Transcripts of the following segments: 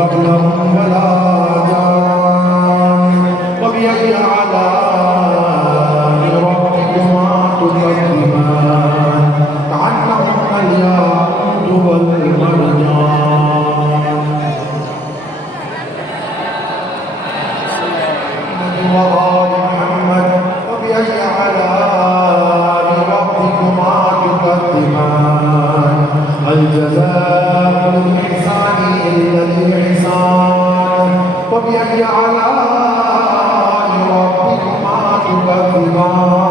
قبلهم ولا جان فبأي آلاء ربكما تكذبان كأنهن الياقوت والمرجان وآل محمد فبأي آلاء ربكما تكذبان هل جزاء الإحسان إلا الإحسان فبأي آلاء ربكما تكذبان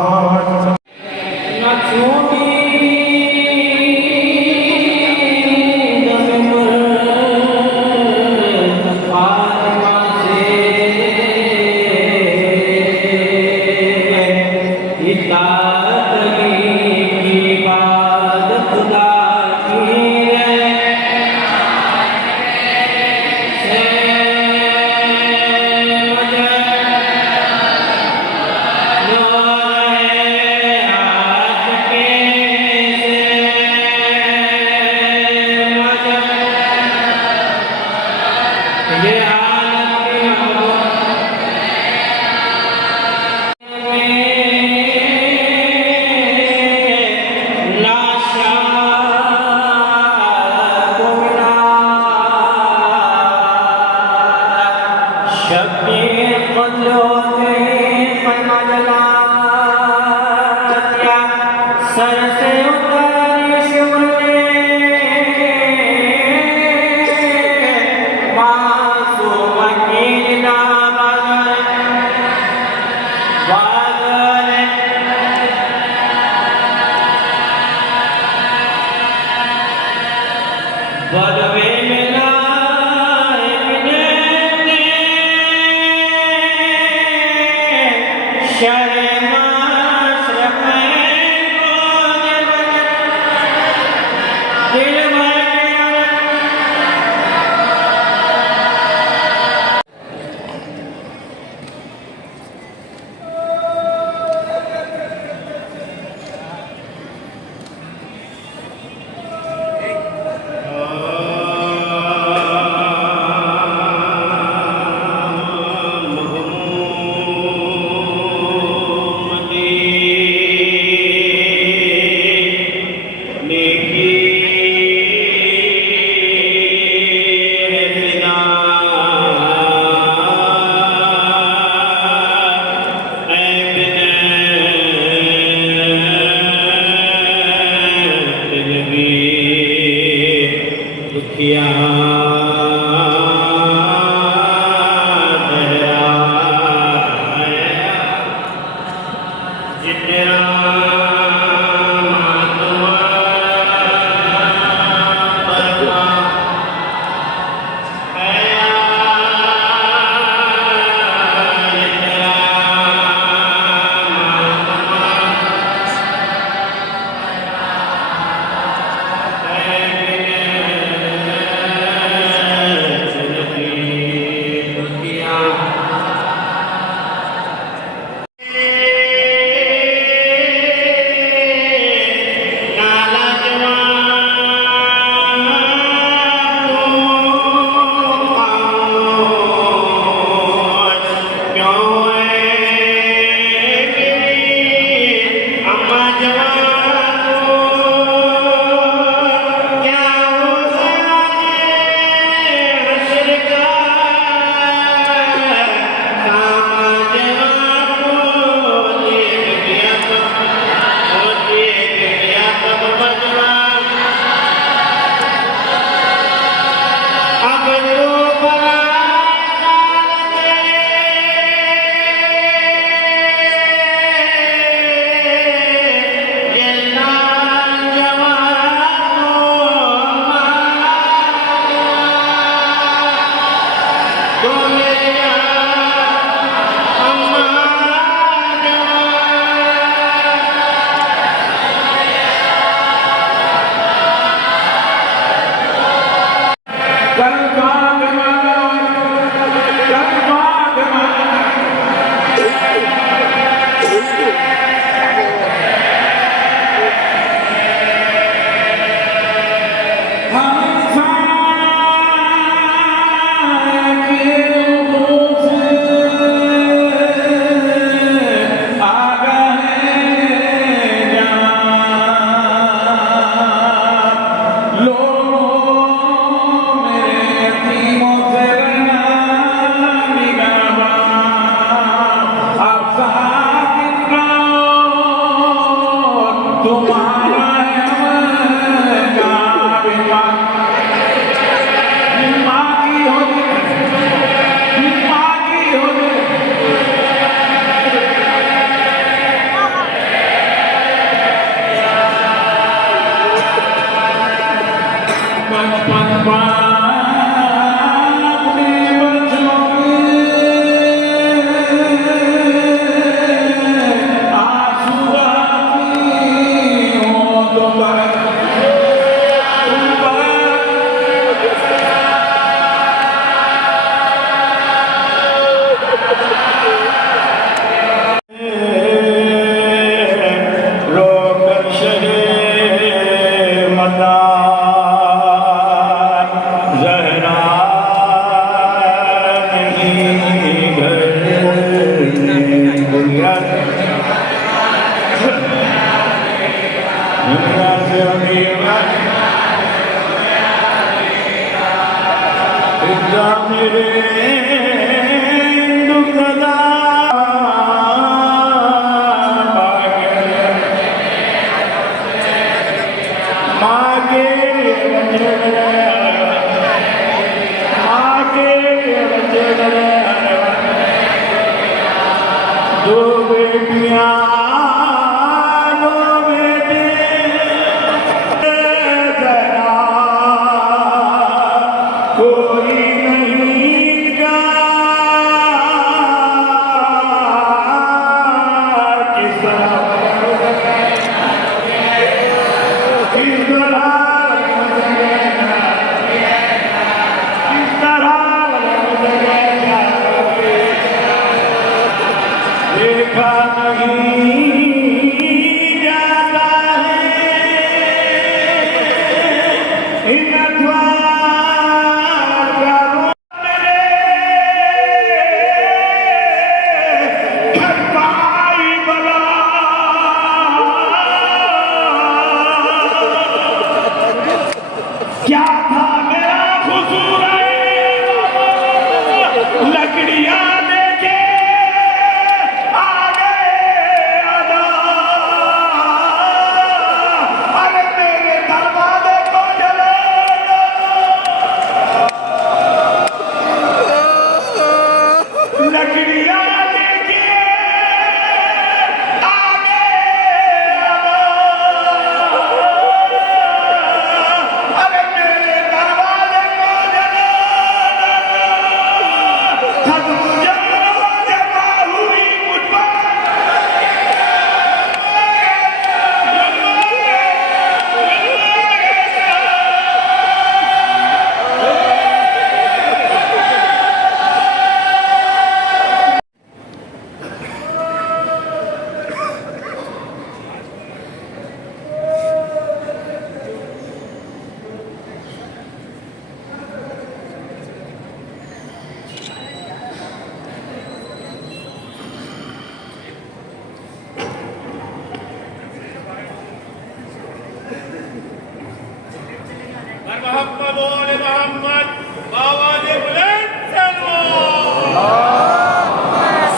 محمد وآل محمد آواز بلند سلام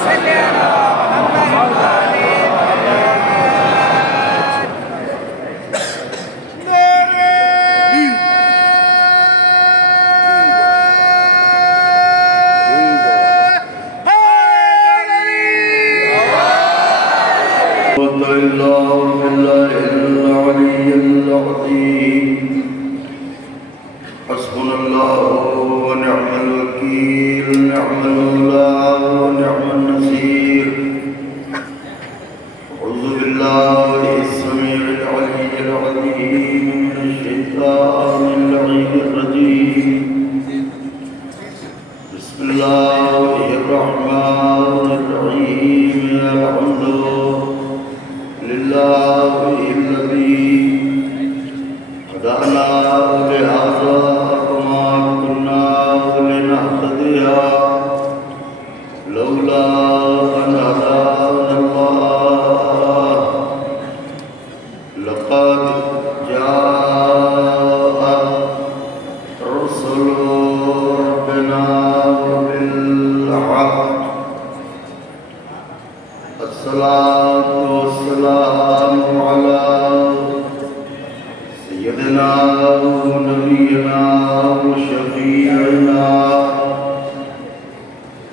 صلی اللہ محمد حسبنا الله ونعم الوكيل نعم المولى ونعم النصير أعوذ بالله السميع العلي العليم من الشيطان اللعين الرجيم بسم الله الرحمن الرحيم الحمد لله الذي هدانا لهذا وما كنا لنهتدي لولا أن هدانا الله لقد جاء رسل ربنا بالحق الصلاة والسلام على سيدنا ونبينا وشفيعنا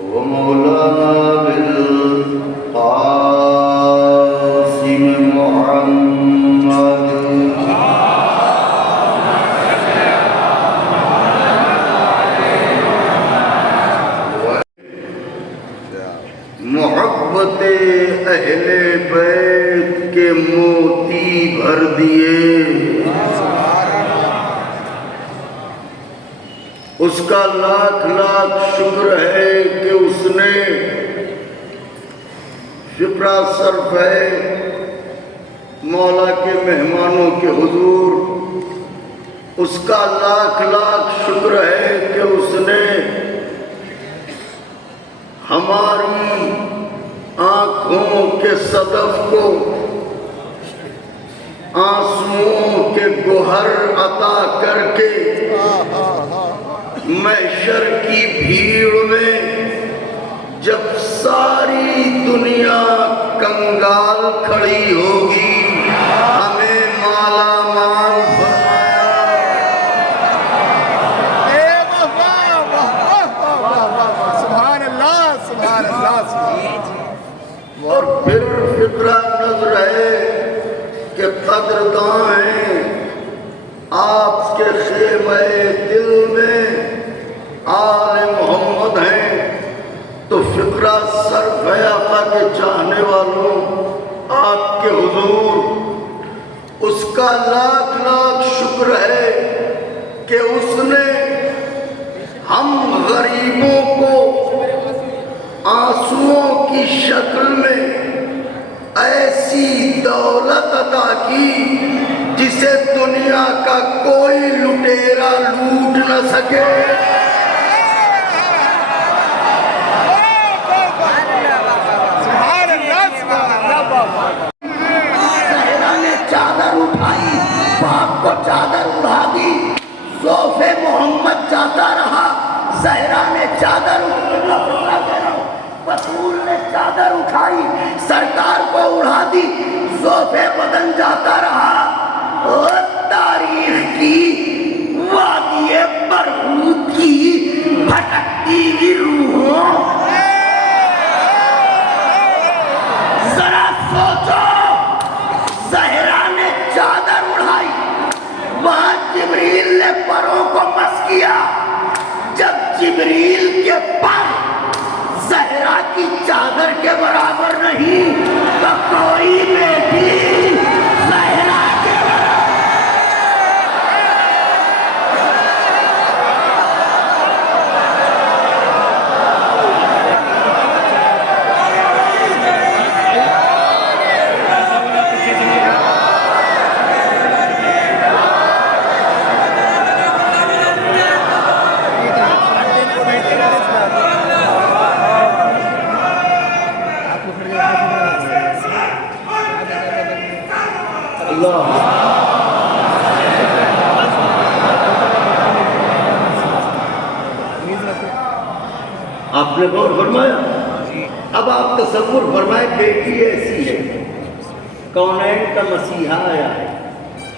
ومولانا بالقاسم محمد محبت اہل بیت کے موتی بھر دیے اس کا لاکھ لاکھ شکر ہے کہ اس نے فقرہ صرف ہے مولا کے مہمانوں کے حضور اس کا لاکھ لاکھ شکر ہے کہ اس نے ہماری آنکھوں کے صدف کو آنسوؤں کے گوہر عطا کر کے محشر کی بھیڑ میں جب ساری دنیا کنگال کھڑی ہوگی ہمیں مالا مال سبحان اللہ سبحان اللہ اور پھر فکرہ نظر ہے کہ قدرداں ہیں آپ کے خیمہ دل میں آل محمد ہیں، تو فکرہ صرف ہے آقا کے چاہنے والوں آپ کے حضور، اس کا لاکھ لاکھ شکر ہے کہ اس نے ہم غریبوں کو آنسوؤں کی شکل میں ایسی دولت عطا کی جسے دنیا کا کوئی لٹیرا لوٹ نہ سکے۔ زہرا نے چادر اٹھائی، باپ کو چادر اڑا دی، ذوف محمد جاتا رہا۔ زہرا نے چادر بطول نے چادر اٹھائی، سرکار کو اڑا دی، ذوف بدن جاتا رہا۔ اور تاریخ کی وادی برہوت کی بھٹکتی ہوئی روحوں، ذرا سوچو، زہرا نے چادر اڑائی، وہاں جبریل نے پروں کو مس کیا۔ جب جبریل کے پر زہرا کی چادر کے برابر نہیں تو کوئی بیٹی زہرا کے آپ نے غور فرمایا؟ اب آپ تصور فرمائے، بیٹی ایسی ہے، کونین کا مسیحا آیا ہے،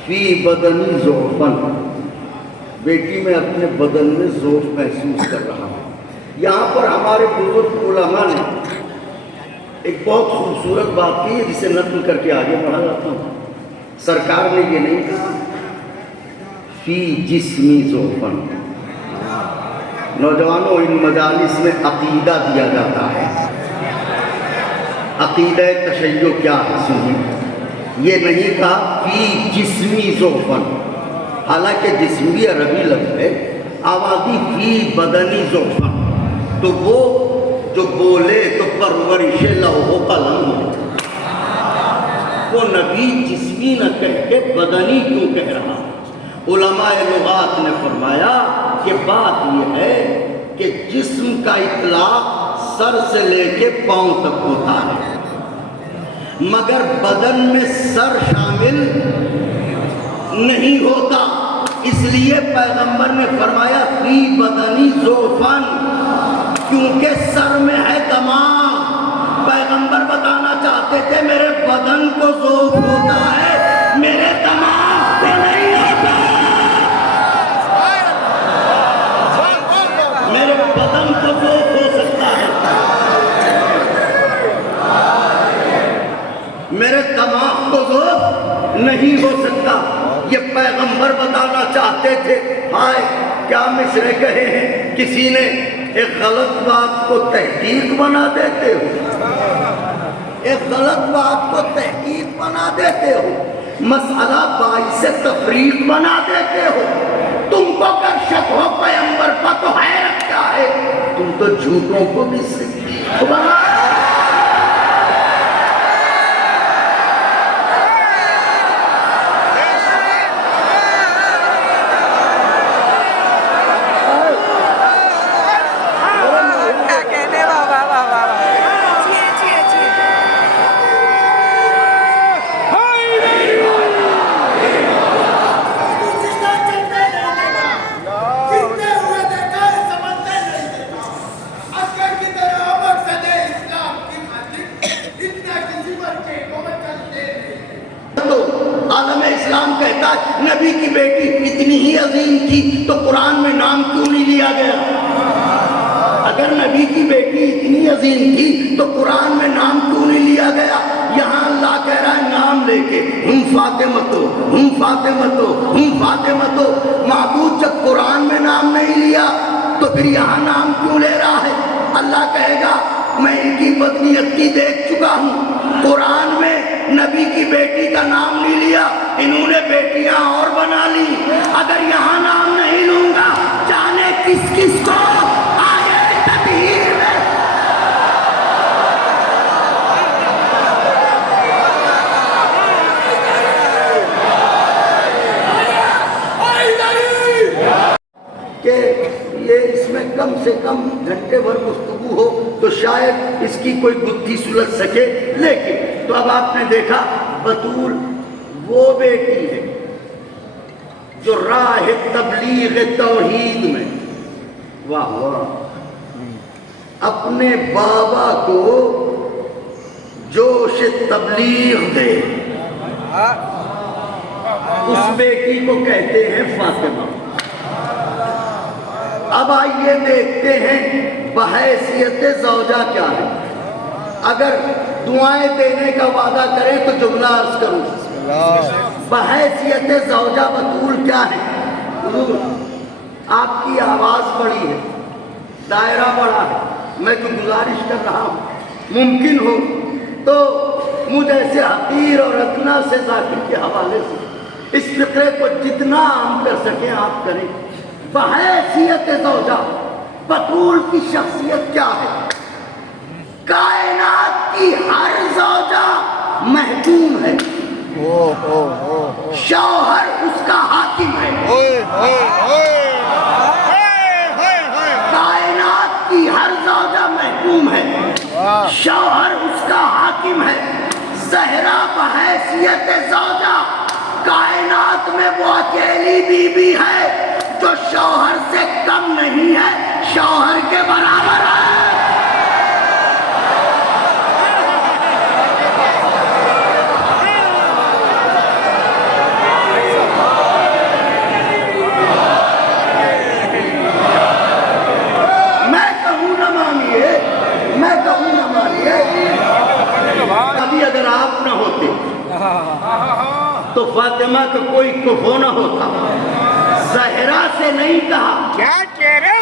فی بدنی ضعفن، بیٹی میں اپنے بدن میں ضعف محسوس کر رہا ہوں۔ یہاں پر ہمارے بزرگ علماء نے ایک بہت خوبصورت بات کی ہے جسے نقل کر کے آگے بڑھا جاتا ہوں۔ سرکار نے یہ نہیں کہا فی جسمی ضعفن۔ نوجوانوں، ان مجالس میں عقیدہ دیا جاتا ہے۔ عقیدہ تشیع کیا ہے سنیے، یہ نہیں کہا فی جسمی ضعفن، حالانکہ جسمی عربی لفظ ہے، آوازی فی بدنی ضعفن، تو وہ جو بولے تو پرورش لوح و قلم ہو، وہ نبی جسمی نہ کہہ کے بدنی کیوں کہہ رہا؟ علماء لغات نے فرمایا کہ بات یہ ہے کہ جسم کا اطلاق سر سے لے کے پاؤں تک ہوتا ہے، مگر بدن میں سر شامل نہیں ہوتا، اس لیے پیغمبر نے فرمایا فی بدنی ضعفن، کیونکہ سر میں ہے دماغ۔ پیغمبر بتانا چاہتے تھے میرے بدن کو ضعف ہوتا ہے، میرے دماغ کو نہیں ہوتا۔ میرے بدن کو ضعف ہو سکتا ہے، میرے دماغ کو ضعف نہیں ہو سکتا۔ یہ پیغمبر بتانا چاہتے تھے۔ ہائے کیا مصرے کہے ہیں، کسی نے ایک غلط بات کو تحقیق بنا دیتے ہو، ایک غلط بات کو تحقیق بنا دیتے ہو، مسئلہ باعث تفریق بنا دیتے ہو۔ تم کو اگر شک ہو پیغمبر پر تو حیرت کیا ہے، تم تو جھوٹوں کو بھی صدیق بنا۔ کہتا ہے نبی کی بیٹی اتنی ہی عظیم تھی تو قرآن میں نام کیوں نہیں لیا گیا؟ اگر نبی کی بیٹی اتنی عظیم تھی تو قرآن میں نام کیوں نہیں لیا گیا؟ یہاں اللہ کہہ رہا ہے نام لے کے ہم فاطمتو ہم فاطمتو ہم فاطمتو۔ معبود جب قرآن میں نام نہیں لیا تو پھر یہاں نام کیوں لے رہا ہے؟ اللہ کہے گا میں ان کی بدنیتی دیکھ چکا ہوں، قرآن میں نبی کی بیٹی کا نام نہیں لیا، انہوں نے بیٹیاں اور بنا لی، اگر یہاں نام نہیں لوں گا جانے کس کس کو آگے تطہیر میں۔ کہ یہ اس میں کم سے کم گھنٹے بھر گفتگو ہو تو شاید اس کی کوئی گتھی سلجھ سکے، لیکن تو اب آپ نے دیکھا بطول وہ بیٹی ہے جو راہ تبلیغ توحید میں واہ واہ اپنے بابا کو جوش تبلیغ دے، اس بیٹی کو کہتے ہیں فاطمہ۔ اب آئیے دیکھتے ہیں بحیثیت زوجہ کیا ہے۔ اگر دعائیں دینے کا وعدہ کریں تو جملہ عرض کروں، بحیثیت زوجہ بطول کیا ہے؟ حضور آپ کی آواز بڑی ہے، دائرہ بڑا ہے، میں تو گزارش کر رہا ہوں ممکن ہو تو مجھ ایسے حقیر اور ادنا سے ذاکر کے حوالے سے اس فقرے کو جتنا عام کر سکیں آپ کریں۔ بحیثیت زوجہ بطول کی شخصیت کیا ہے؟ کائنات کی ہر زوجہ محکوم ہے، شوہر اس کا حاکم ہے۔ کائنات کی ہر زوجہ محکوم ہے، شوہر اس کا حاکم ہے۔ زہرا بحیثیت زوجہ کائنات میں وہ اکیلی بیوی ہے جو شوہر سے کم نہیں ہے، شوہر کے برابر ہے۔ میں کہوں نہ مانیے، میں کہوں نہ مانیے، ابھی اگر آپ نہ ہوتے تو فاطمہ کا کوئی کفو نہ ہوتا۔ زہرا سے نہیں کہا کیا کہہ رہے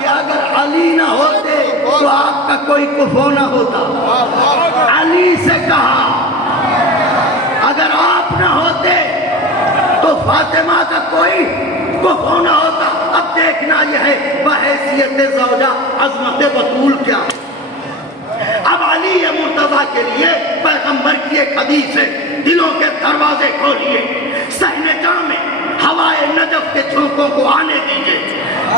کہ اگر علی نہ ہوتے تو آپ کا کوئی کفو نہ ہوتا، علی سے کہا اگر آپ نہ ہوتے تو فاطمہ کا کوئی کفو نہ ہوتا۔ اب دیکھنا یہ ہے بحیثیت زوجہ عظمت بطول کیا ہے۔ اب علی مرتضیٰ کے لیے پیغمبر کی ایک حدیث ہے، دلوں کے دروازے کھولیے، صحن جاں میں ہوائے نجف کے جھونکوں کو آنے دیجئے،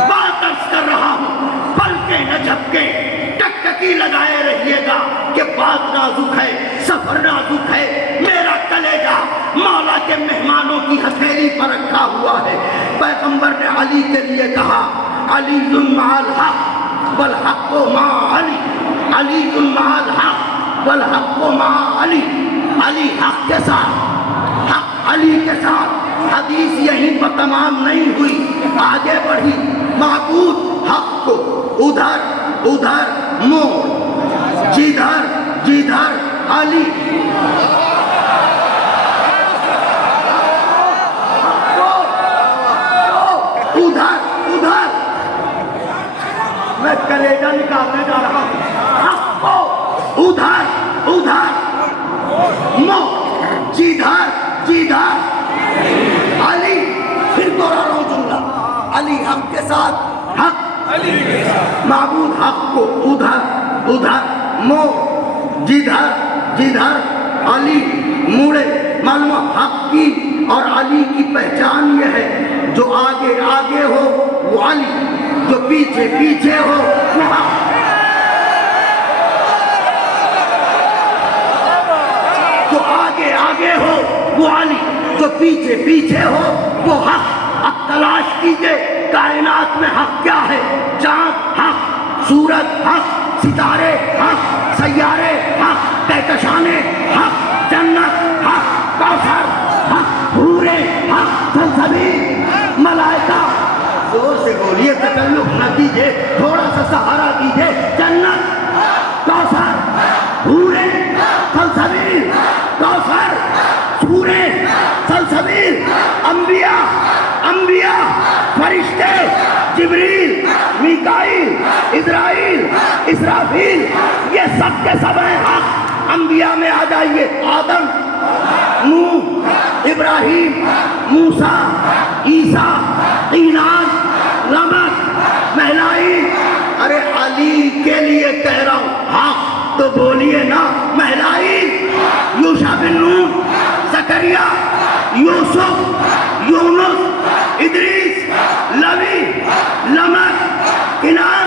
بات عرض کر رہا ہوں پلکیں نہ جھپکیں، ٹکٹکی لگائے رہیے گا کہ بات نازک ہے، سفر نازک ہے، میرا کلیجہ مولا کے مہمانوں کی ہتھیلی پر رکھا ہوا ہے۔ پیغمبر نے علی کے لیے کہا علی مع الحق والحق مع علی، علی مع الحق والحق مع علی، علی حق کے ساتھ، حق علی کے ساتھ۔ حدیث یہیں پر تمام نہیں ہوئی، آگے بڑھی، معبود حق کو ادھر ادھر موڑ، جدھر جدھر علی، ادھر ادھر، میں کلیجہ نکالنے جا رہا ہوں، حق کو ادھر ادھر موڑ، جدھر جدھر علی۔ پھر دوہرا رہا ہوں جملہ، علی حق کے ساتھ، حق علی کے ساتھ، معبود حق کو ادھر ادھر موڑ، جدھر جدھر علی موڑے۔ معلوم حق کی اور علی کی پہچان یہ ہے، جو آگے آگے ہو وہ علی، جو پیچھے پیچھے ہو وہ حق۔ جو آگے آگے ہو وہ علی، جو پیچھے پیچھے ہو وہ حق۔ اب تلاش کیجئے کائنات میں حق کیا ہے؟ چاند حق، سورج حق، ستارے حق، سیارے حق، کہکشانے حق، جنت سلسبیل ملائکہ، زور سے بولیے، تکلف نہ کیجیے، تھوڑا سا سہارا دیجیے، جنت، کوثر، حوریں، سلسبیل، کوثر، حوریں، سلسبیل، انبیاء، فرشتے، جبریل، میکائیل، اسرائیل، اسرافیل، یہ سب کے سب ہیں حق۔ انبیاء میں آ جائیے، آدم، نوح، ابراہیم، موسیٰ، عیسیٰ، قینان، لمک، مہلائیل۔ ارے علی کے لیے کہہ رہا ہوں، حق تو بولیے نا، مہلائیل، یوشع بن نون، زکریا، یوسف، یونس، ادریس، لوی، لمک، کنان،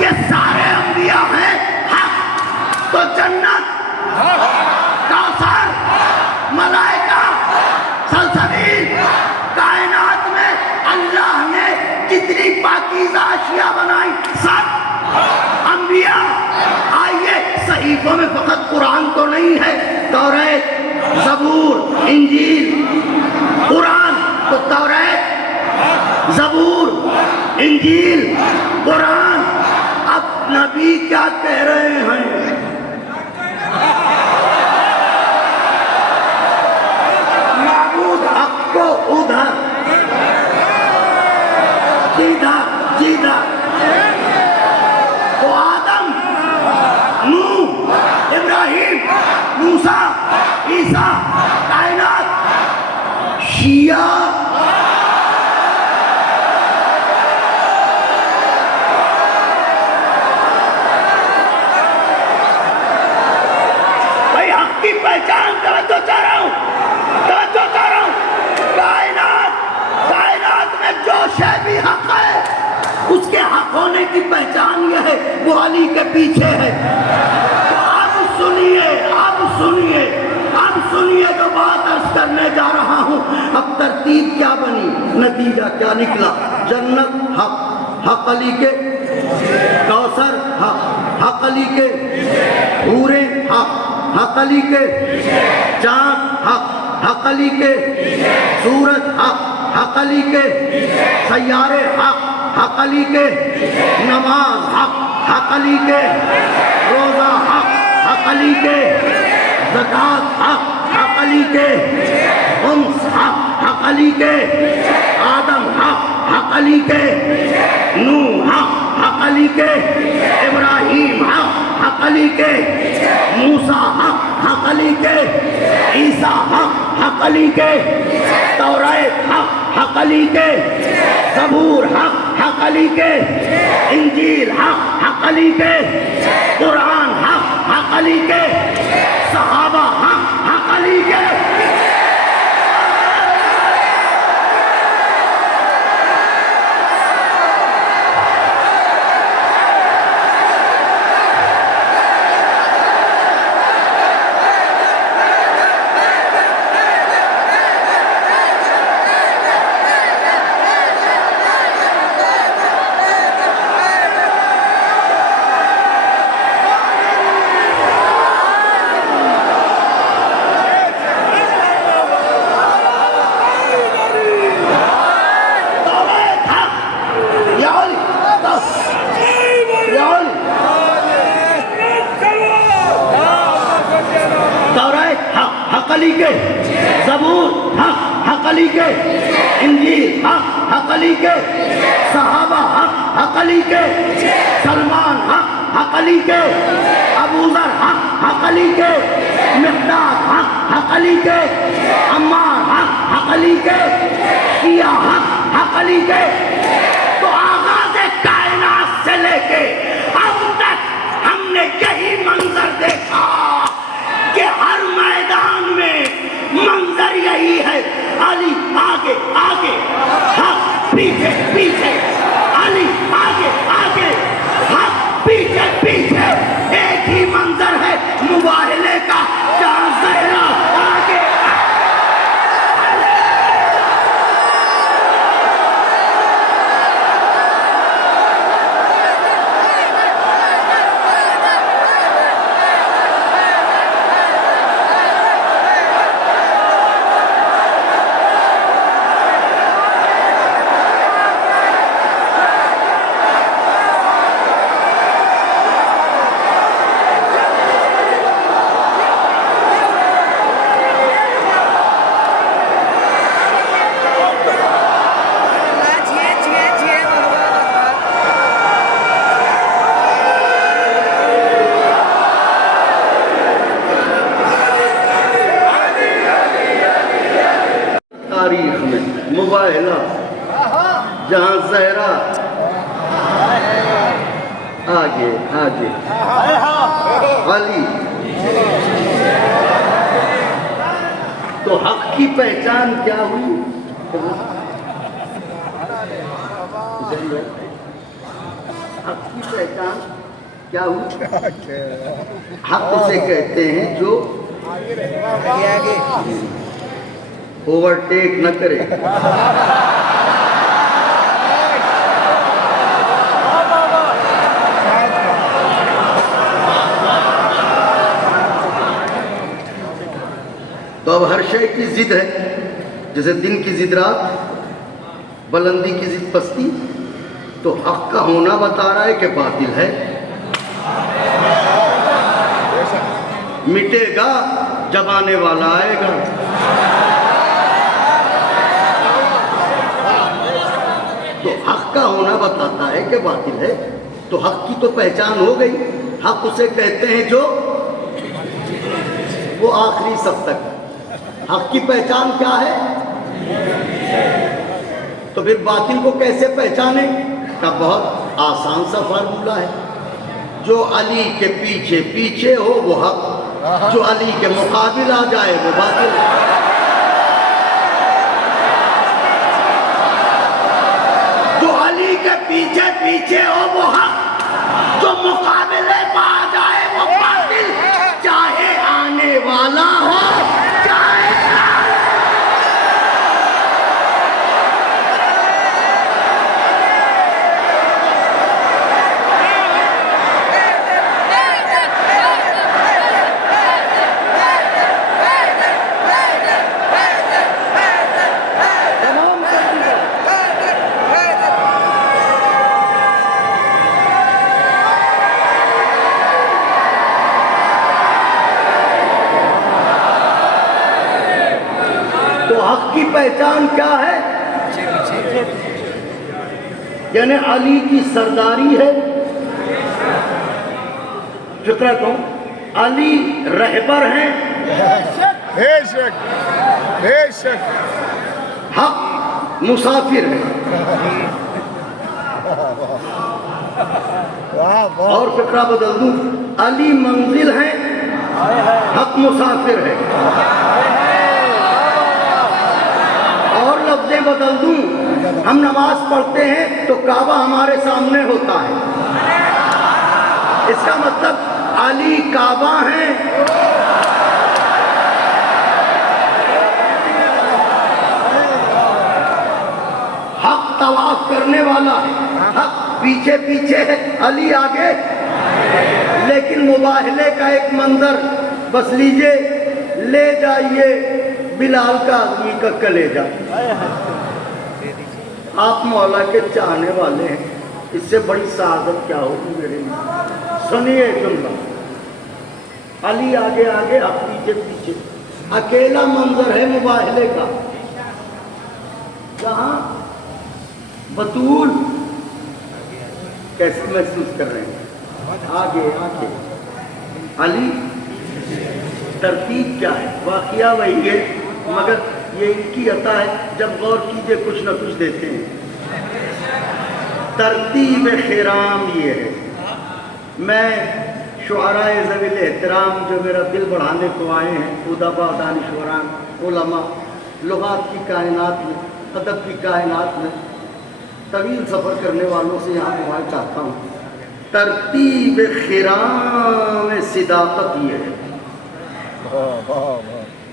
یہ سارے انبیاء ہیں حق۔ تو جنت، کوثر، ملائکہ، سلسبیل، کائنات میں اللہ نے جتنی پاکیزہ اشیاء بنائی سب انبیاء۔ آئیے، صحیفوں میں فقط قرآن تو نہیں ہے، توریت، زبور، انجیل، قرآن، تو توریت، زبور، انجیل، قرآن۔ اب نبی کیا کہہ رہے ہیں؟ معبود حق کو ادھر، جیدھر، تو آدم، نوح، ابراہیم، موسیٰ، عیسیٰ، کائنات، شیعہ، بھائی حق کی پہچان، توجہ چاہ رہا ہوں، کائنات میں جو شے بھی حق ہے، اس کے حق ہونے کی پہچان یہ ہے، وہ علی کے پیچھے ہے۔ تو اب سنیے جو بات عرض کرنے جا رہا ہوں۔ اب ترتیب کیا بنی، نتیجہ کیا نکلا؟ جنت حق، حق علی کے، کوثر حق، حق علی کے، حوریں حق، حق علی کے، چاند حق، حق علی کے، سورج حق، حق علی کے، سیارے حق، حق علی کے، نماز حق، حق علی کے، روزہ حق، حق علی کے، زکوٰۃ حق، حق علی کے، خمس حق، حق علی کے، آدم حق، حق علی کے، نوح حق، حق علی کے، ابراہیم حق، حق علی کے، موسیٰ حق، حق علی کے، عیسیٰ حق، حق علی کے، توریت حق، حق علی کے، زبور حق، حق علی کے، انجیل حق، حق علی کے، قرآن حق، حق علی کے، صحابہ حق، حق علی کے۔ حق علی کے، زبور حق، حق علی کے، انجیل حق، حق علی کے، صحابہ حق، حق علی کے، سلمان حق، حق علی کے، ابو ذر حق، حق علی کے، مقداد حق، حق علی کے، عمار حق، حق علی کے، شیعہ حق، حق علی کے۔ تو آغاز کائنات سے لے کے اب تک ہم نے یہی منظر دیکھا کہ ہر میدان میں منظر یہی ہے، علی آگے آگے، حق پیچھے پیچھے، علی آگے آگے، حق پیچھے پیچھے۔ ایک ہی منظر ہے مباہلے کا، جہاں زہرا آگے تاریخ میں مباہلہ جہاں زہرا آگے آگے علی، تو حق کی پہچان کیا ہوئی؟ حق کی پہچان کیا ہوئی؟ حق اسے کہتے ہیں جو اوورٹیک نہ کرے، تو اب ہر شے کی ضد ہے، جیسے دن کی ضد رات، بلندی کی ضد پستی، تو حق کا ہونا بتا رہا ہے کہ باطل ہے، مٹے گا جب آنے والا آئے گا۔ تو حق کا ہونا بتاتا ہے کہ باطل ہے، تو حق کی تو پہچان ہو گئی۔ حق اسے کہتے ہیں جو وہ آخری سب تک۔ حق کی پہچان کیا ہے؟ تو پھر باطل کو کیسے پہچانے کا بہت آسان سا فارمولہ ہے، جو علی کے پیچھے پیچھے ہو وہ حق، جو علی کے مقابل آ جائے وہ باطل۔ جو علی کے پیچھے پیچھے ہو وہ حق، جو مقابلے پہ آ جائے وہ باطل، چاہے آنے والا ہو چاہے حق کی پہچان کیا ہے؟ یعنی علی کی سرداری ہے۔ فکرہ کہوں، علی رہبر ہیں، بے شک بے شک، حق مسافر ہے۔ اور فکرہ بدل دوں، علی منزل ہیں، حق مسافر ہے۔ اور لفظیں بدل دوں، ہم نماز پڑھتے ہیں تو کعبہ ہمارے سامنے ہوتا ہے، اس کا مطلب علی کعبہ ہیں۔ حق طواف کرنے والا ہے، حق پیچھے پیچھے ہے، علی آگے۔ لیکن مباہلے کا ایک منظر بس لیجئے، لے جائیے بلال کا آدمی کا کلیجہ۔ آپ مولا کے چاہنے والے ہیں، اس سے بڑی سعادت کیا ہوگی میرے لیے؟ سنیے جملہ، علی آگے آگے، آپ پیچھے پیچھے، اکیلا منظر ہے مباہلے کا، جہاں بطول کیسے محسوس کر رہے ہیں؟ آگے آگے، علی ترتیب کیا ہے؟ واقعہ وہی ہے، مگر یہ ان کی عطا ہے، جب غور کیجئے کچھ نہ کچھ دیتے ہیں۔ ترتیب خرام یہ ہے، میں شعراء ذوی الاحترام جو میرا دل بڑھانے کو آئے ہیں، ادبا، دانشوران، علماء، لغات کی کائنات میں، ادب کی کائنات میں طویل سفر کرنے والوں سے یہاں دعائیں چاہتا ہوں۔ ترتیب خرام صداقت یہ ہے،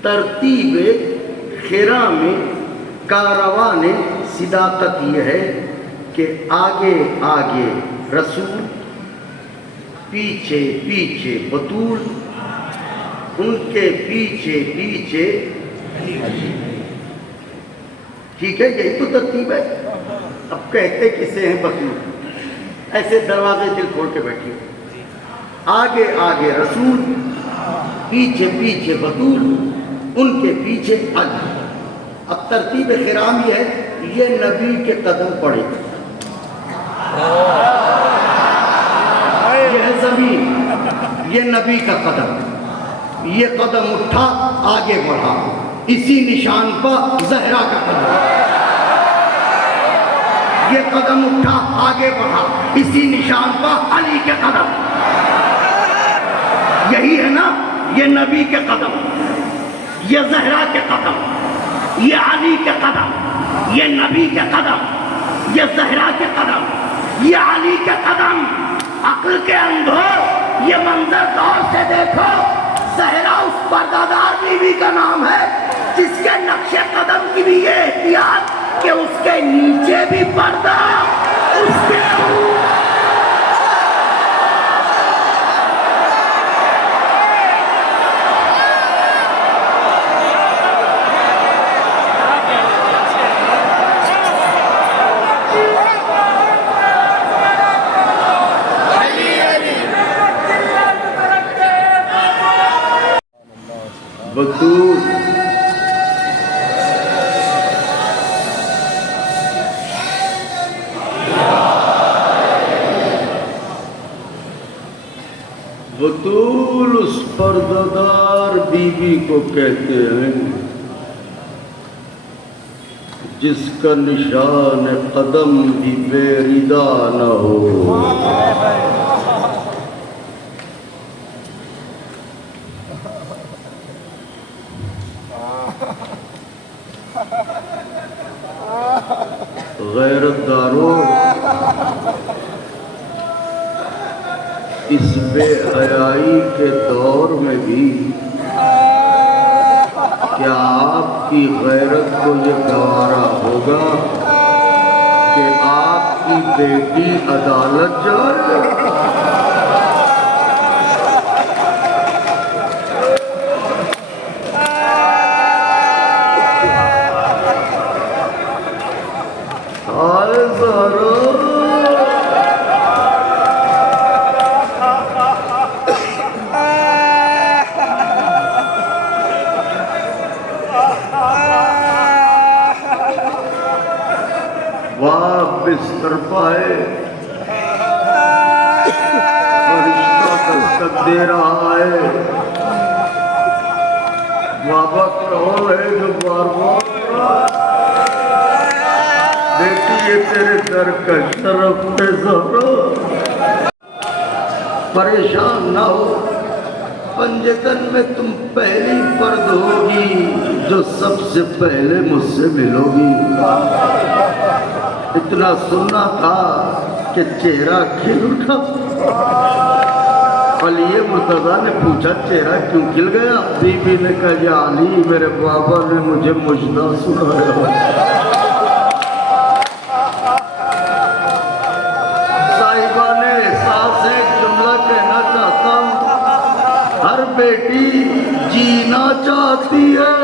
ترتیب خرام کارواں صداقت یہ ہے کہ آگے آگے رسول، پیچھے پیچھے بطول، ان کے پیچھے پیچھے علی۔ ٹھیک ہے، یہی تو ترتیب ہے۔ اب کہتے کسے ہیں بطول؟ ایسے دروازے دل کھول کے بیٹھیے، آگے آگے رسول، پیچھے پیچھے بطول، ان کے پیچھے علی۔ اب ترتیب خرام یہ ہے، یہ نبی کے قدم پڑے، یہ ہے زمین، یہ نبی کا قدم، یہ قدم اٹھا آگے بڑھا، اسی نشان پر زہرا کا قدم، یہ قدم اٹھا آگے بڑھا، اسی نشان پر علی کے قدم، یہی ہے نا یہ نبی کے قدم، یہ زہرا کے قدم، یہ علی کے قدم، یہ نبی کے قدم، یہ زہرا کے قدم، یہ علی کے قدم۔ عقل کے اندھو یہ منظر غور سے دیکھو، زہرا اس پردہ بیوی کا نام ہے جس کے نقش قدم کی بھی یہ احتیاط کہ اس کے نیچے بھی پردہ، اس کے بطول بطول اس پردہ بیوی کو کہتے ہیں جس کا نشان قدم بھی بے ردا نہ ہو۔ غیرت داروں، اس بے حیائی کے دور میں بھی کیا آپ کی غیرت کو یہ گوارا ہوگا کہ آپ کی بیٹی عدالت جائے؟ بستر پائے فرشتہ دستک دے رہا ہے، بابا کون ہے جو بار بار بیٹی یہ تیرے در کا شرف ہے زہرا، پریشان نہ ہو، پنجتن میں تم پہلی فرد ہوگی جو سب سے پہلے مجھ سے ملو گی۔ اتنا سننا تھا کہ چہرہ کھل اٹھا۔ علی مرتضیٰ نے پوچھا چہرہ کیوں کھل گیا؟ بی بی نے کہا یا علی میرے بابا نے مجھے مجدہ سنایا۔ صاحبہ نے احساس ہے ایک جملہ کہنا چاہتا ہوں، ہر بیٹی جینا چاہتی ہے،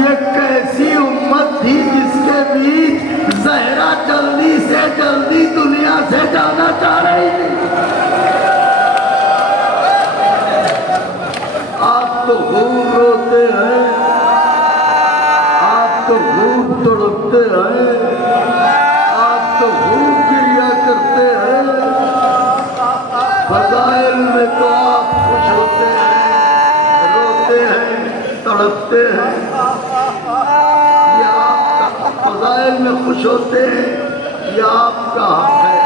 یہ کیسی امت تھی جس کے بیچ زہرا جلدی سے جلدی دنیا سے جانا چاہ رہی تھی۔ آپ تو خوب روتے ہیں، آپ تو خوب تڑپتے ہیں، آپ تو خوب گریا کرتے ہیں، فضائل میں تو آپ خوش ہوتے ہیں، روتے ہیں، تڑپتے ہیں، فضائل میں خوش ہوتے ہیں، یہ آپ کا حق ہے،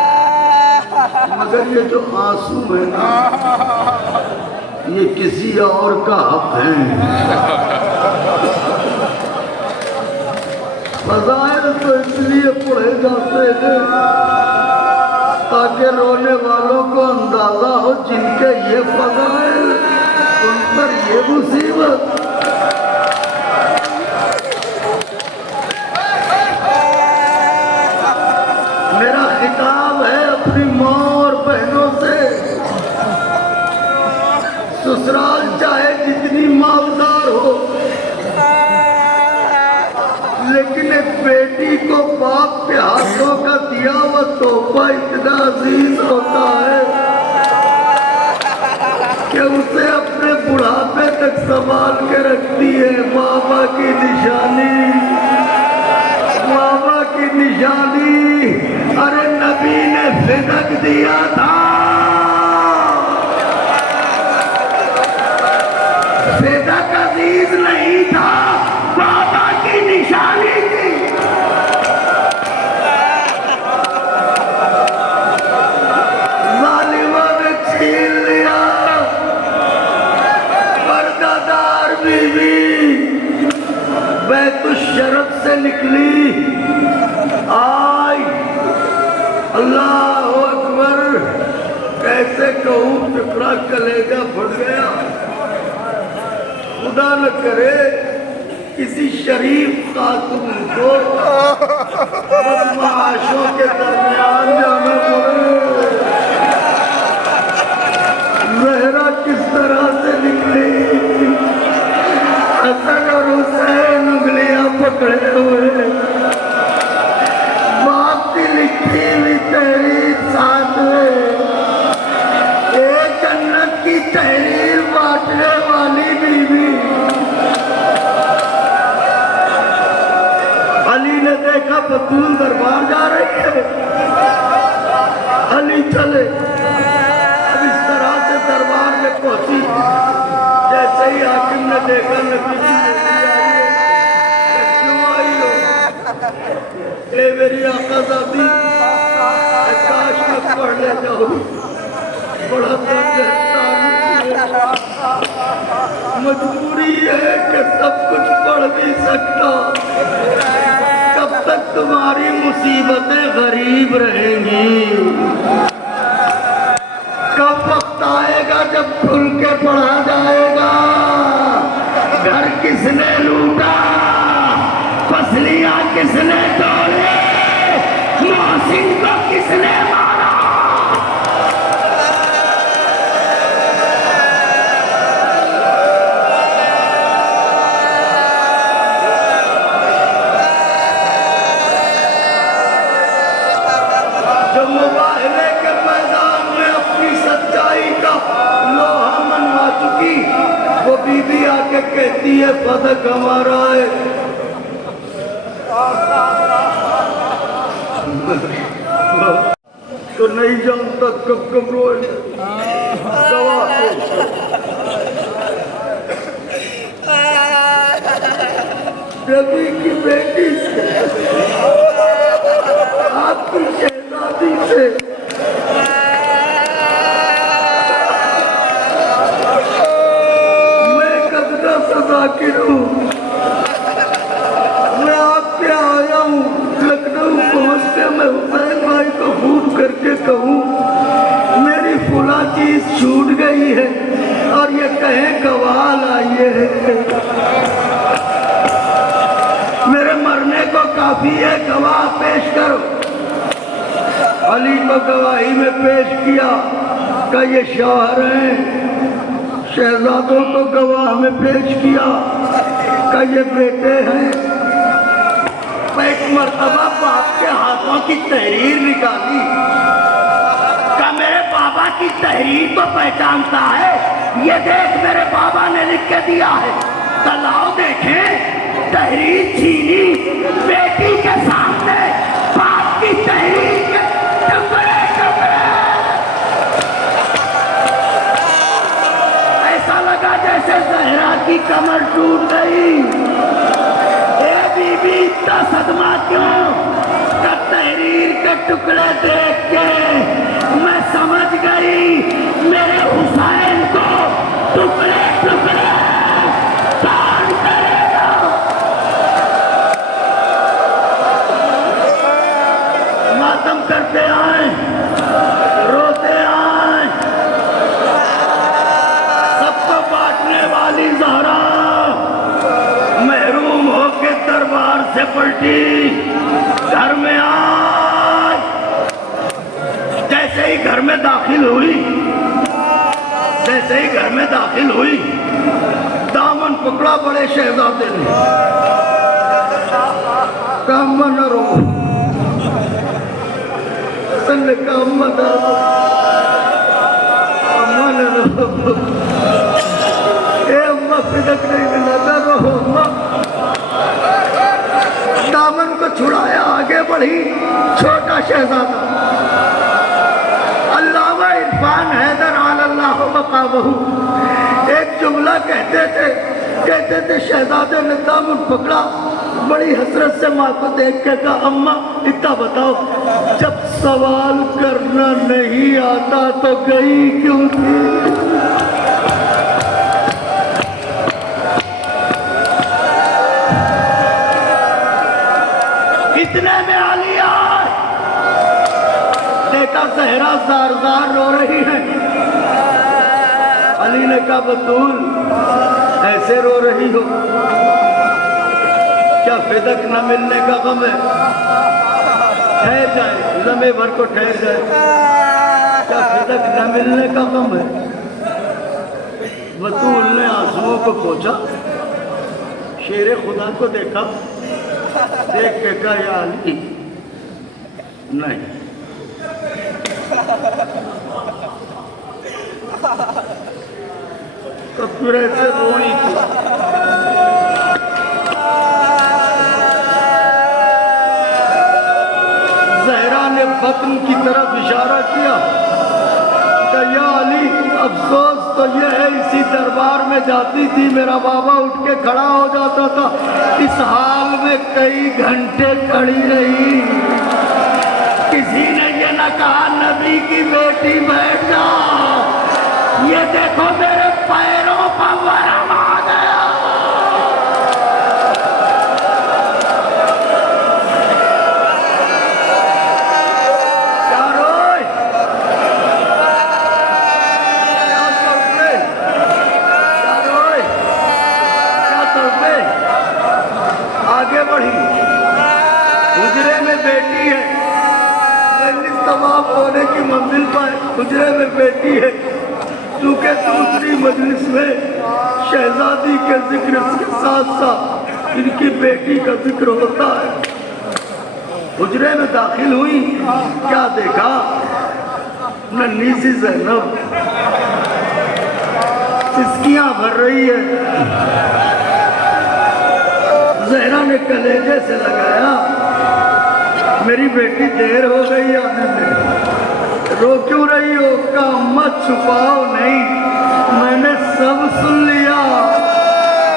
مگر یہ جو آنسو ہے نا یہ کسی اور کا حق ہے۔ فضائل تو اس لیے پڑھے جاتے ہیں تاکہ رونے والوں کو اندازہ ہو جن کے یہ فضائل ان پر یہ مصیبت۔ میرا خطاب ہے اپنی ماں اور بہنوں سے، سسرال چاہے جتنی مالدار ہو لیکن ایک بیٹی کو باپ کے ہاتھوں کا دیا ہوا تحفہ اتنا عزیز ہوتا ہے کہ اسے اپنے بڑھاپے تک سنبھال کے رکھتی ہے۔ بابا کی نشانی، بابا کی نشانی، ارے نبی نے صدق دیا تھا، صدق عزیز نہیں اس شرط سے نکلی آئی اللہ اکبر کیسے کہوں ٹکڑا کلیجہ پھٹ گیا خدا نہ کرے کسی شریف خاتون کو بدمعاشوں کے درمیان جانا پڑے زہرا کس طرح سے نکلی حسن اور حسین انگلیاں پکڑے ہوئے باپ کی لکھی ہوئی تحریر ساتھ میں ایک جنت کی تحریر بانٹنے والی بیوی علی نے دیکھا بطول دربار جا رہی ہے علی چلے اب اس طرح سے دربار میں پہنچی جیسے ہی حاکم نے دیکھا نبی کی بیٹی آئی ہے کیوں آئی ہو اے میری آقا زادی کاش میں پڑھ لے جاؤں بڑا درد ہے مجبوری ہے کہ سب کچھ پڑھ نہیں سکتا کب تک تمہاری مصیبتیں غریب رہیں گی کب وقت آئے گا جب کھل کے پڑھا جائے گا گھر کس نے لوٹا فصلیاں کس نے توڑے محسن کو کس نے مارا جو مباہلے کے میدان میں اپنی سچائی کا لوہا منوا چکی وہ بی بی آ کے کہتی ہے فتح ہمارا ہے تو نہیں جانتا کب کب روئے گواہ نبی کی بیٹی سے آپ کی شہزادی سے میں قدرہ ذاکر ہوں میں آپ کے آیا ہوں لکھنؤ پہنچ کے میں حسین بھائی کو فون کر کے کہوں میری فلاں چیز چھوٹ گئی ہے اور یہ کہیں گواہ لائیے میرے مرنے کو کافی ہے گواہ پیش کرو علی کو گواہی میں پیش کیا کہ یہ شوہر ہیں شہزادوں کو گواہ میں پیش کیا کہ یہ بیٹے ہیں ایک مرتبہ باپ کے ہاتھوں کی تحریر نکالی کہ میرے بابا کی تحریر تو پہچانتا ہے یہ دیکھ میرے بابا نے لکھ کے دیا ہے تلاؤ دیکھیں تحریر چھینی بیٹی کے سامنے باپ کی تحریر کے ٹکڑے ٹکڑے ایسا لگا جیسے زہرا کی کمر ٹوٹ گئی اے بی بی اتنا صدمہ کیوں کہ تحریر کے ٹکڑے دیکھ کے میں سمجھ گئی میرے حسین کو ٹکڑے ٹکڑے کون کرے گا ماتم کرتے آئیں روتے آئیں سب کو بانٹنے والی زہرا محروم ہو کے دربار سے پلٹی گھر میں آئی جیسے ہی گھر میں داخل ہوئی دامن پکڑا بڑے شہزادے نے کہا نہ رو حسن نے کہا اماں نہ رو اے اماں فدک نہیں ملا نہ رو اماں دامن کو چھڑایا آگے بڑھی چھوٹا شہزادہ علامہ عرفان حیدر علی اللہ مقامہ ایک جملہ کہتے تھے شہزادے نے دامن پکڑا بڑی حسرت سے ماں کو دیکھ کے کہا اماں اتنا بتاؤ جب سوال کرنا نہیں آتا تو گئی کیوں تھی اتنے میں علی آئے، دیکھا زہرا زار زار رو رہی ہے۔ علی نے کہا بطول ایسے رو رہی ہو، کیا فدق نہ ملنے کا غم ہے؟ ٹھہر جائے، لمحے بھر کو ٹھہر جائے، کیا فدق نہ ملنے کا غم ہے؟ بطول نے آنسوؤں کو پوچھا، شیر خدا کو دیکھا، دیکھ کے کہا یا علی نہیں۔ تو پھر ایسے روئی تھی۔ زہرا نے بطن کی طرف اشارہ کیا کہ یا علی افسوس تو یہ ہے اسی دربار میں جاتی تھی، میرا بابا اٹھ کے کھڑا ہو جاتا تھا، اس حال میں کئی گھنٹے کھڑی رہی، کسی نے یہ نہ کہا نبی کی بیٹی بیٹھ جا، یہ دیکھو میرے پیروں پر ورم آ گیا۔ کیا روئے؟ کیا تڑپے؟ کیا روئے؟ کیا تڑپے؟ آگے بڑھی، حجرے میں بیٹی ہے، مجلس تمام ہونے کی منزل پر حجرے میں بیٹی ہے، چونکہ دوسری مجلس میں شہزادی کے ذکر کے ساتھ ساتھ ان کی بیٹی کا ذکر ہوتا ہے۔ حجرے میں داخل ہوئی، کیا دیکھا؟ ننھی سی زینب سسکیاں بھر رہی ہے۔ زہرا نے کلیجے سے لگایا، میری بیٹی دیر ہو گئی آنے میں، رو کیوں رہی ہو؟ کہا مت چھپاؤ نہیں، میں نے سب سن لیا،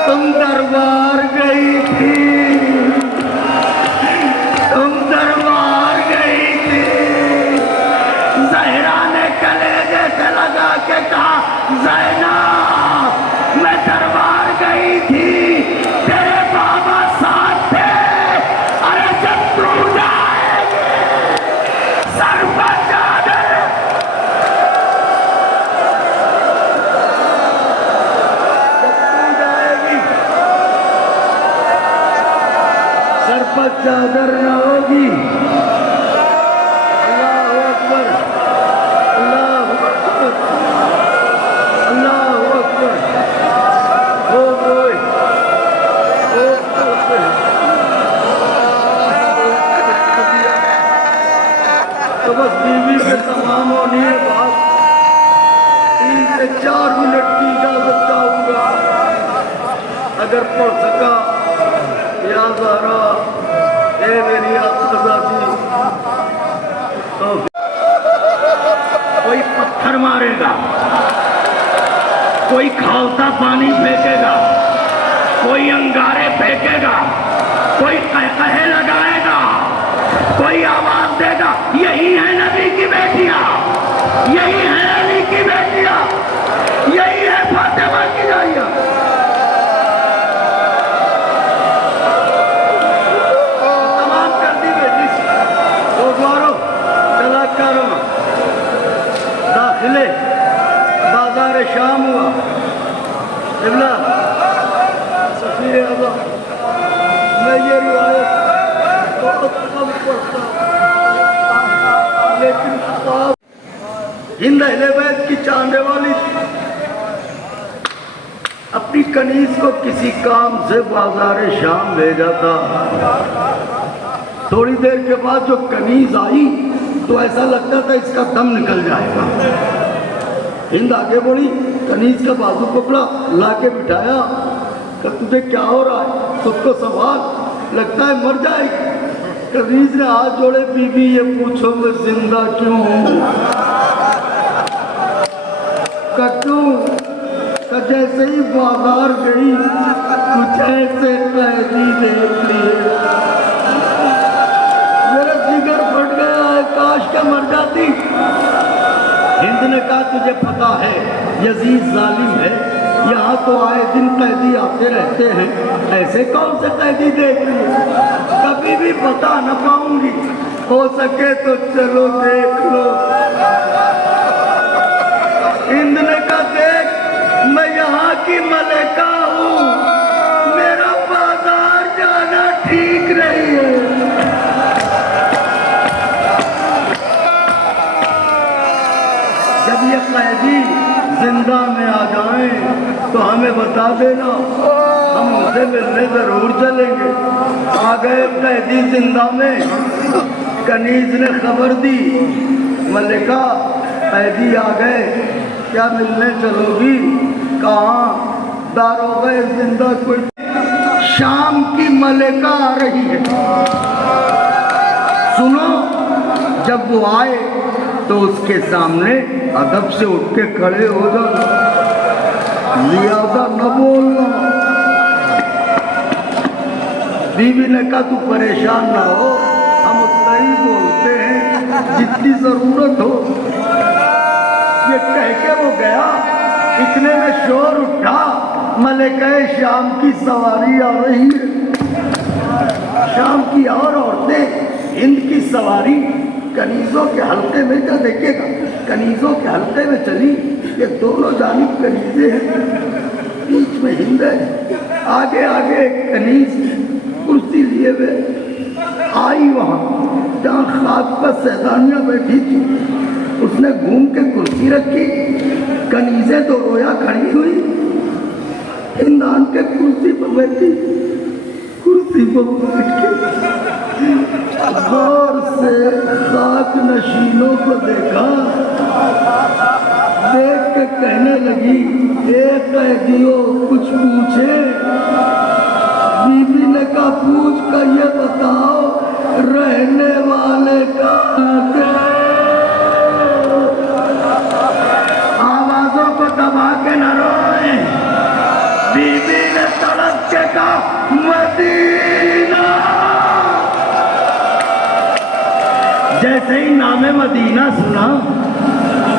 تم دربار گئی تھی، تم دربار گئی تھی۔ زہرا نے کلیجے سے لگا کے کہا زینب میں دربار گئی تھی، تیرے بابا ساتھ تھے، ارے جب تو جائے گی سر پر چادر، جب تو جائے گی سر پر چادر نہ ہوگی۔ اللہ اکبر، اللہ اکبر، اللہ اکبر۔ ہو گئے، ہو گئے۔ تو بس بیوی کے تمام ہونی ہے بات، 3 سے 4 منٹ کی اجازت چاہوں گا، اگر پڑھ سکا۔ یا زہرا اے میری آزادی، تو کوئی پتھر مارے گا، کوئی کھولتا پانی پھینکے گا، کوئی انگارے پھینکے گا، کوئی قہقہے لگائے گا، کوئی آواز دے گا، یہی ہے نبی کی بیٹیاں، یہی ہے علی کی بیٹیاں، یہی ہے فاطمہ کی جائیاں۔ تمام کر دی بیٹی، دوبارو چلا کرو، داخلے بازار شام ہوا، قبلہ سفیر اعظم، میں یہ روایت بہت کم پڑھتا لیکن ہند اہل بیت کی چاندے والی تھی، اپنی کنیز کو کسی کام سے بازار شام بھیجا تھا، تھوڑی دیر کے بعد جو کنیز آئی تو ایسا لگتا تھا اس کا دم نکل جائے گا۔ ہند آگے بڑھی، کنیز کا بازو پکڑا، لا کے بٹھایا کہ تجھے کیا ہو رہا ہے؟ خود کو سنبھال، لگتا ہے مر جائے گی۔ کنیز نے ہاتھ جوڑے، بی بی یہ پوچھو میں زندہ کیوں ہوں؟ کہ کیوں؟ کہ جیسے ہی بازار گئی کچھ ایسے قیدی دیکھ لیے، میرا جگر پھٹ گیا ہے، کاش کہ مر جاتی۔ ہند نے کہا تجھے پتا ہے یزید ظالم ہے، یہاں تو آئے دن قیدی آتے رہتے ہیں، ایسے کون سے قیدی دیکھ لیے؟ کبھی بھی بتا نہ پاؤں گی، ہو سکے تو چلو دیکھ لو۔ ہند نے کہا دیکھ میں یہاں کی ملکہ ہوں، میرا بازار جانا ٹھیک نہیں ہے۔ جب یہ قیدی زندہ میں آ جائیں تو ہمیں بتا دینا، ہم ان سے ملنے ضرور چلیں گے۔ آ گئے قیدی زندہ میں، کنیز نے خبر دی ملکہ قیدی آ گئے، کیا ملنے چلو گی؟ کہاں؟ داروغہ زندہ کوئی شام کی ملکہ آ رہی ہے، سنو۔ جب وہ آئے تو اس کے سامنے ادب سے اٹھ کے کھڑے ہو جانا، زیادہ نہ بولنا۔ بیوی نے کہا تو پریشان نہ ہو، ہم اتنا ہی بولتے ہیں جتنی ضرورت ہو۔ یہ کہہ کے وہ گیا، اتنے میں شور اٹھا ملکہ شام کی سواری آ رہی ہے۔ شام کی اور عورتیں ہند کی سواری کنیزوں کے حلقے میں، کیا دیکھے گا کنیزوں کے حلقے میں چلی، یہ دونوں جانب کنیزیں ہیں، بیچ میں ہند ہے، آگے آگے ایک کنیز کرسی لیے ہوئے آئی وہاں جہاں خاک پر سیدانیاں بیٹھی تھی۔ اس نے گھوم کے کرسی رکھی، کنیزیں تو رویا کھڑی ہوئی، ہند آن کے کرسی پر بیٹھی، کرسی پر بیٹھ کے غور سے خاک نشینوں کو دیکھا، دیکھ کے کہنے لگی اے قیدیوں کچھ پوچھے؟ بیوی نے کہا پوچھ کر یہ بتاؤ رہنے والے کا آوازوں کو دبا کے نہ روئیں۔ بیوی نے تڑپ کے کہا مدینہ۔ جیسے ہی نام مدینہ سنا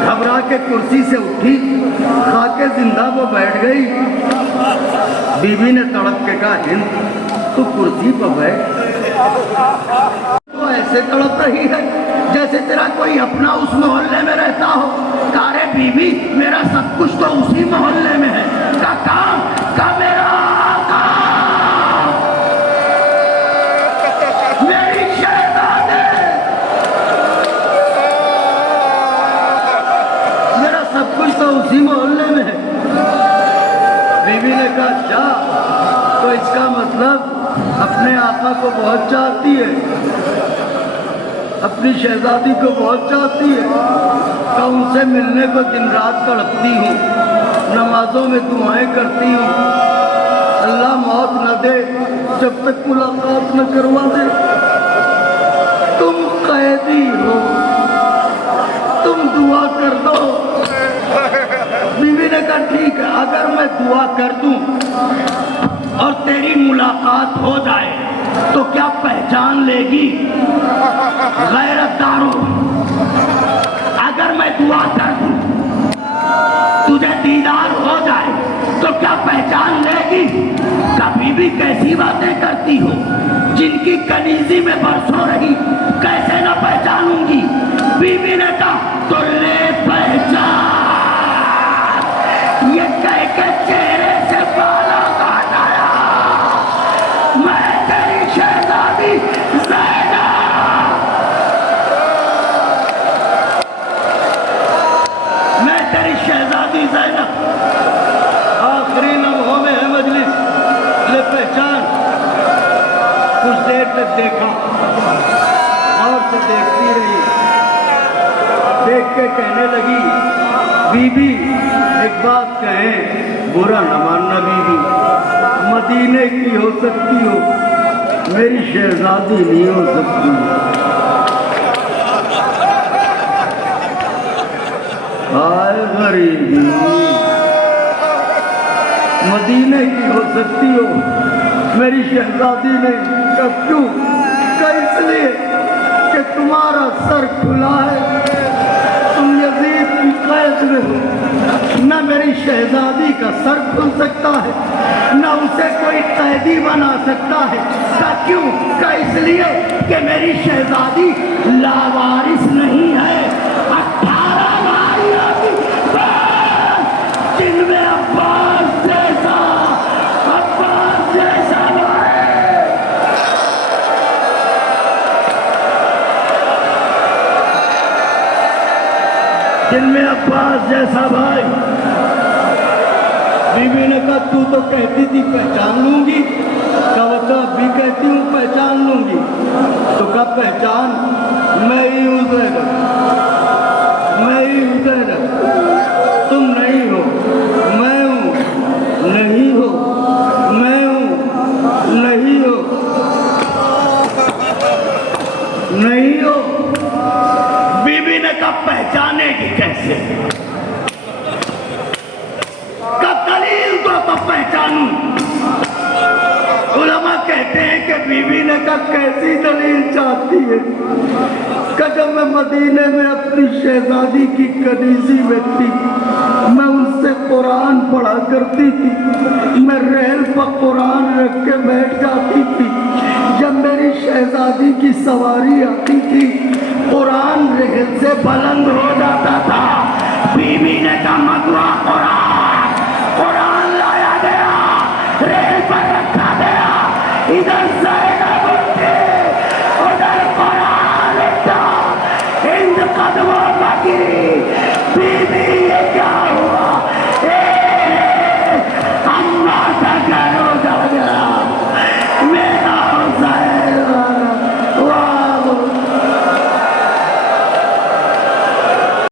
گھبرا کے کرسی سے اٹھی، کھا کے زندہ وہ بیٹھ گئی۔ بیوی نے تڑپ کے کہا ہند تو کرسی پر بیٹھ، تو ایسے تڑپ رہی ہے جیسے تیرا کوئی اپنا اس محلے میں رہتا ہو۔ کہا رے بیوی میرا سب کچھ تو اسی محلے میں ہے، کا کام کا میرا آقا، میری شہزادی، میرا سب کچھ تو اسی محلے میں ہے۔ بیوی نے کہا اچھا تو اس کا مطلب اپنے آقا کو بہت چاہتی ہے، اپنی شہزادی کو بہت چاہتی ہے، کہ ان سے ملنے کو دن رات تڑپتی ہوں، نمازوں میں دعائیں کرتی ہوں، اللہ موت نہ دے جب تک ملاقات نہ کروا دے۔ تم قیدی ہو، تم دعا کر دو۔ بیوی نے کہا ٹھیک ہے، اگر میں دعا کر دوں اور تیری ملاقات ہو جائے تو کیا پہچان لے گی؟ غیرت دارو، اگر میں دعا کر دوں تجھے دیدار ہو جائے تو کیا پہچان لے گی؟ کبھی بھی کیسی باتیں کرتی ہو، جن کی کنیزی میں برسوں رہی کیسے نہ پہچانوں گی؟ بیوی نے کہا تو لے پہچان۔ یہ کہہ کے چہرے سے بالا کاٹ آیا، میں تیری شہزادی زینب، میں تیری شہزادی زینب۔ آخری لمحوں میں ہے مجلس، لے پہچان۔ کچھ دیر تک دیکھا اور سے دیکھتی رہی، دیکھ کے کہنے لگی بی بی ایک بات کہیں، برا نہ ماننا بی بی، مدینے کی ہو سکتی ہو، میری شہزادی نہیں ہو سکتی۔ آئے غریبی، مدینے کی ہو سکتی ہو، میری شہزادی نہیں۔ کب کیوں؟ کہ اس لیے کہ تمہارا سر کھلا ہے، تم یزید کی قید میں ہوں، نہ میری شہزادی کا سر کھل سکتا ہے، نہ اسے کوئی قیدی بنا سکتا ہے۔ کیوں؟ اس لیے کہ میری شہزادی لاوارث نہیں ہے۔ 18 بھائیوں کی بہن، جن میں عباس جیسا بھائی۔ بی بی نے کہا تو کہتی تھی پہچان لوں گی، کہا بھی کہتی ہوں پہچان لوں گی، تو کہا پہچان، میں ہی ہوں زینب، میں ہی ہوں زینب، تم نہیں ہو، میں ہوں، نہیں ہو، میں ہوں، نہیں ہو، نہیں ہو۔ بی بی نے کہا پہچانے گی کیسے؟ کہا دلیل دو تو پہچانوں۔ علماء کہتے ہیں کہ بی بی نے کہا کیسی دلیل چاہتی ہے؟ کہ جب میں مدینے میں اپنی شہزادی کی کنیزی میں تھی، میں ان سے قرآن پڑھا کرتی تھی، میں ریل پر قرآن رکھ کے بیٹھ جاتی تھی، جب میری شہزادی کی سواری آتی تھی قرآن ریل سے بلند ہو جاتا تھا۔ بی بی نے کہا مدعا قرآن